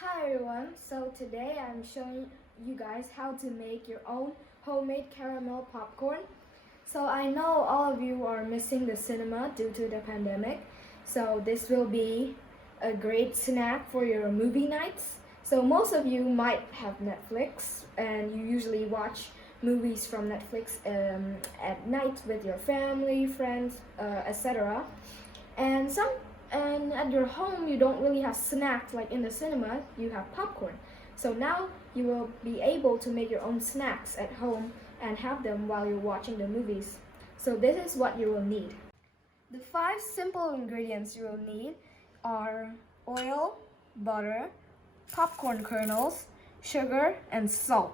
Hi everyone, so today I'm showing you guys how to make your own homemade caramel popcorn. So I know all of you are missing the cinema due to the pandemic, so this will be a great snack for your movie nights. So most of you might have Netflix and you usually watch movies from Netflix at night with your family, friends, etc. And at your home you don't really have snacks like in the cinema, you have popcorn. So now you will be able to make your own snacks at home and have them while you're watching the movies. So this is what you will need. The 5 simple ingredients you will need are oil, butter, popcorn kernels, sugar, and salt.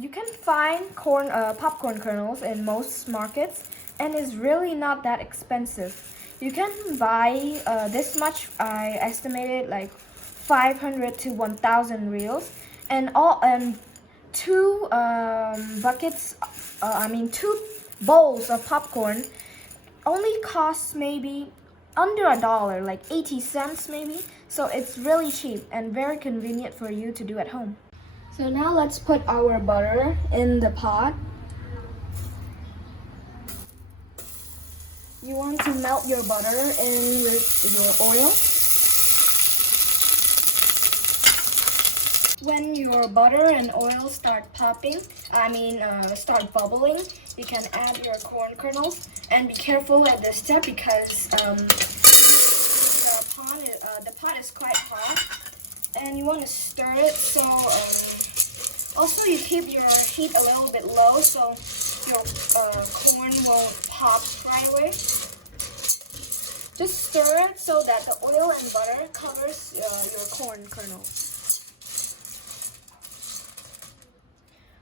You can find popcorn kernels in most markets and it's really not that expensive. You can buy this much, I estimated like 500 to 1,000 reals, and two two bowls of popcorn only costs maybe under $1, like 80 cents maybe. So it's really cheap and very convenient for you to do at home. So now let's put our butter in the pot. You want to melt your butter in with your oil. When your butter and oil start start bubbling, you can add your corn kernels. And be careful at this step because the pot is quite hot. And you want to stir it also you keep your heat a little bit low so your corn won't pop right away. Just stir it so that the oil and butter covers your corn kernels.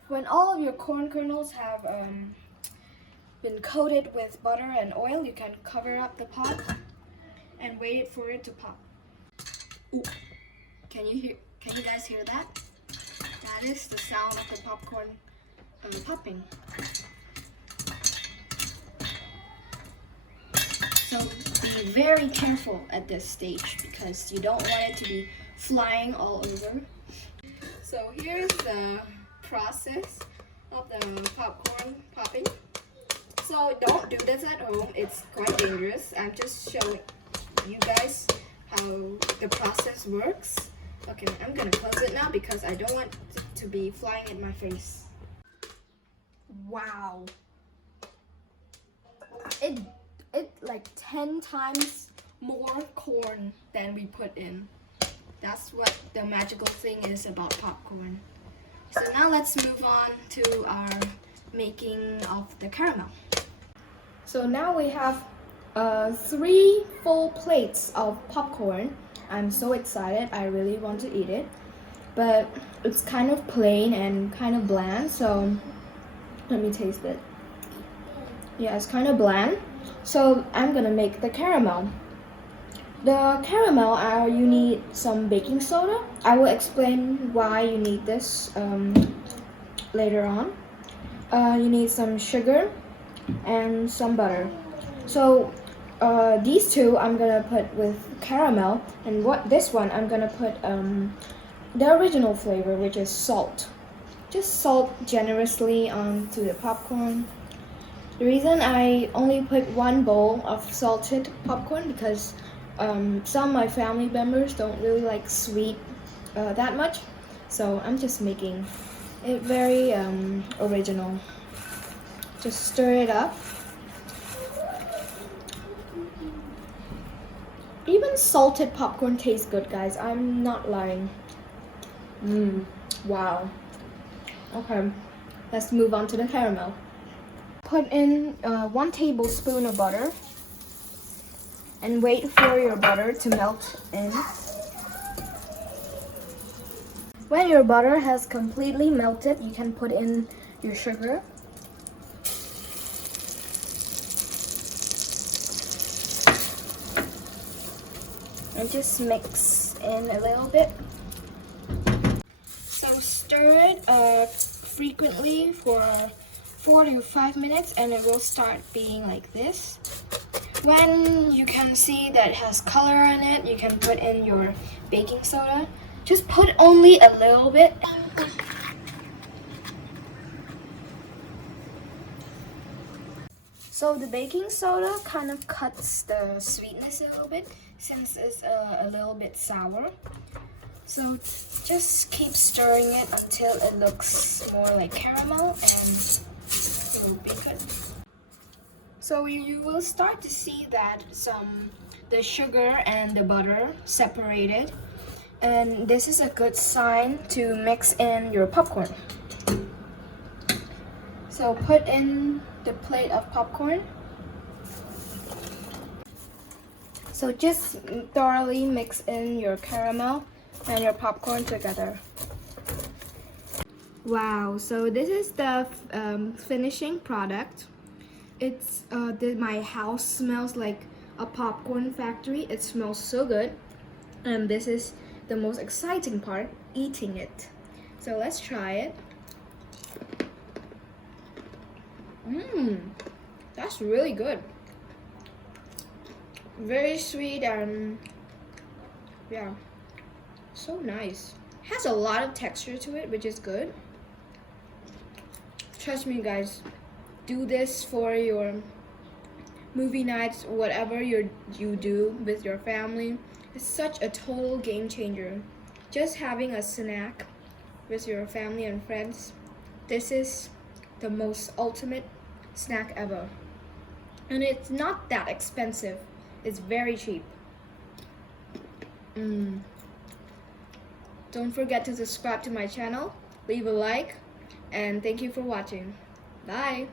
When all of your corn kernels have been coated with butter and oil, you can cover up the pot and wait for it to pop. Ooh. Can you guys hear that? That is the sound of the popcorn popping. So be very careful at this stage because you don't want it to be flying all over. So here's the process of the popcorn popping. So don't do this at home, it's quite dangerous. I'm just showing you guys how the process works. Okay, I'm gonna close it now because I don't want it to be flying in my face. Wow. It like 10 times more corn than we put in. That's what the magical thing is about popcorn. So now let's move on to our making of the caramel. So now we have 3 full plates of popcorn. I'm so excited, I really want to eat it. But it's kind of plain and kind of bland, so let me taste it. Yeah, it's kind of bland. So I'm gonna make the caramel. The caramel, you need some baking soda. I will explain why you need this later on. You need some sugar and some butter. So these two I'm gonna put with caramel, and this one I'm gonna put the original flavor, which is salt. Just salt generously onto the popcorn. The reason I only put 1 bowl of salted popcorn because some of my family members don't really like sweet that much, so I'm just making it very original. Just stir it up. Even salted popcorn tastes good, guys. I'm not lying. Wow. Okay, let's move on to the caramel. Put in 1 tablespoon of butter and wait for your butter to melt in. When your butter has completely melted, you can put in your sugar. And just mix in a little bit. So stir it frequently for 4 to 5 minutes and it will start being like this. When you can see that it has color in it, you can put in your baking soda. Just put only a little bit. So the baking soda kind of cuts the sweetness a little bit since it's a little bit sour. So just keep stirring it until it looks more like caramel and it will be good. So you will start to see that the sugar and the butter separated, and this is a good sign to mix in your popcorn. So put in the plate of popcorn. So just thoroughly mix in your caramel and your popcorn together. Wow, so this is the finishing product. It's my house smells like a popcorn factory. It smells so good, and this is the most exciting part, eating it. So let's try it. That's really good. Very sweet and yeah, so nice. Has a lot of texture to it, which is good. Trust me guys, do this for your movie nights, whatever you do with your family. It's such a total game changer. Just having a snack with your family and friends. This is the most ultimate snack ever. And it's not that expensive. It's very cheap. Don't forget to subscribe to my channel, leave a like, and thank you for watching. Bye!